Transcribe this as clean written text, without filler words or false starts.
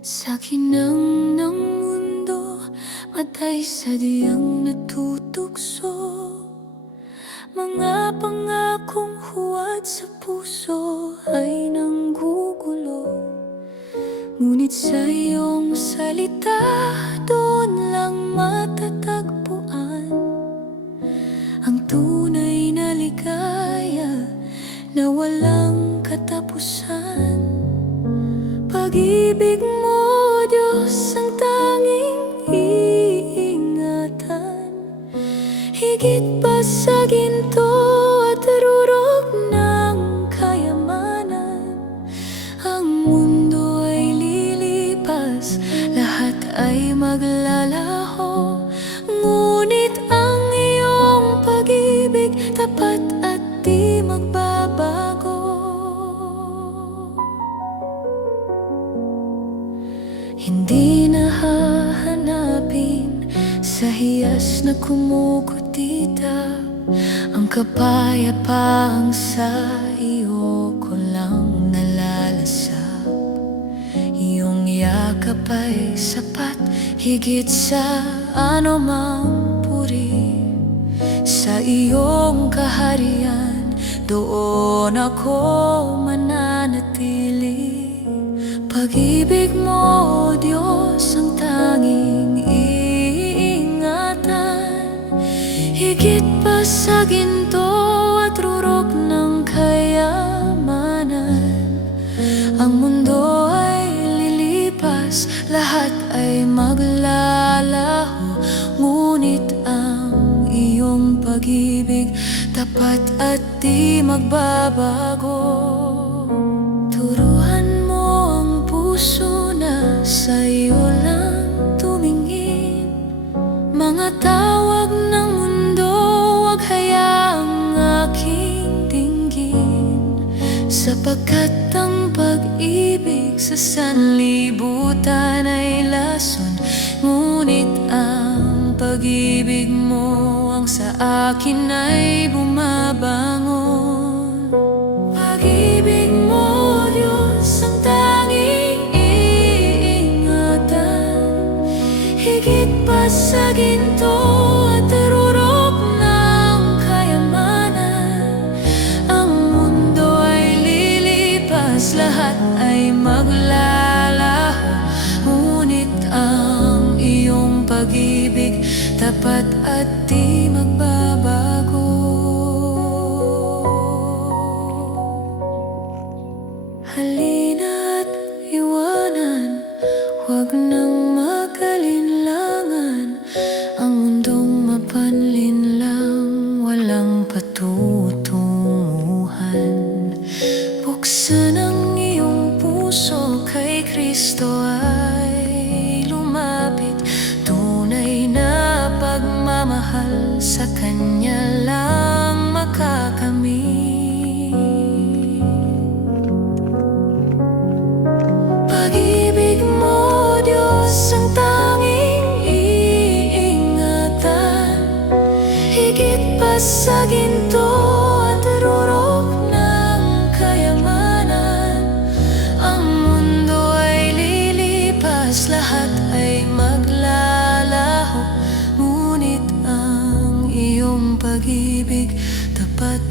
Sa kinang ng mundo, matay sadyang natutugso. Mga pangakong huwad sa puso ay nanggugulo. Ngunit sa iyong salita, doon lang matatagpuan ang tunay na ligaya na walang katapusan. Pag-ibig mo, Diyos, ang tanging iingatan, higit pa sa ginto at rurok ng kayamanan. Ang mundo ay lilipas, lahat ay maglalaho, ngunit ang iyong pag-ibig tapat at di magbabago. Hindi na hahanapin sa hiyas na kumukutita ang kapayapaang sa iyo ko lang nalalasap. Iyong yakap ay sapat, higit sa anumang puri. Sa iyong kaharian, doon ako mananatili. Pag-ibig mo, Diyos, ang tanging iingatan, higit pa sa ginto at rurok ng kayamanan. Ang mundo ay lilipas, lahat ay maglalaho, ngunit ang iyong pag-ibig tapat at di magbabago. Turuan mo ang puso na sa iyo lang tumingin. Mga tawag ng mundo, wag hayaang aking dinggin, sapagkat ang pag-ibig sa sanlibutan ay lason, ngunit ang pag-ibig mo ang sa akin ay bumabangon. Pag-ibig mo, Diyos, ang tanging iingatan, higit pa sa ginto at rurok ng kayamanan. Ang mundo ay lilipas, lahat ay maglalaho, ngunit ang iyong pag-ibig tapat at di magbabago. Halina't iwanan, huwag nang mag-alinlangan. Ang mundong mapanlinlang, walang patutunguhan. Buksan ang iyong puso, kay Kristo ay lumapit. Tunay na pagmamahal, sa Kanya lang makakamit. Pag-ibig mo, Diyos, ang tanging iingatan, higit pa sa ginto at rurok ng kayamanan. Ang mundo ay lilipas, lahat ay maglalaho, ngunit ang iyong pag-ibig tapat